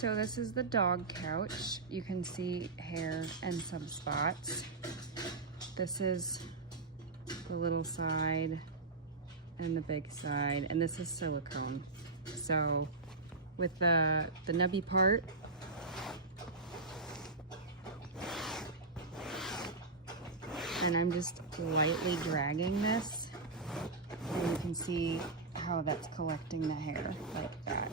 So this is the dog couch. You can see hair and some spots. This is the little side and the big side, and this is silicone. So with the nubby part, and I'm just lightly dragging this, and you can see how that's collecting the hair like that.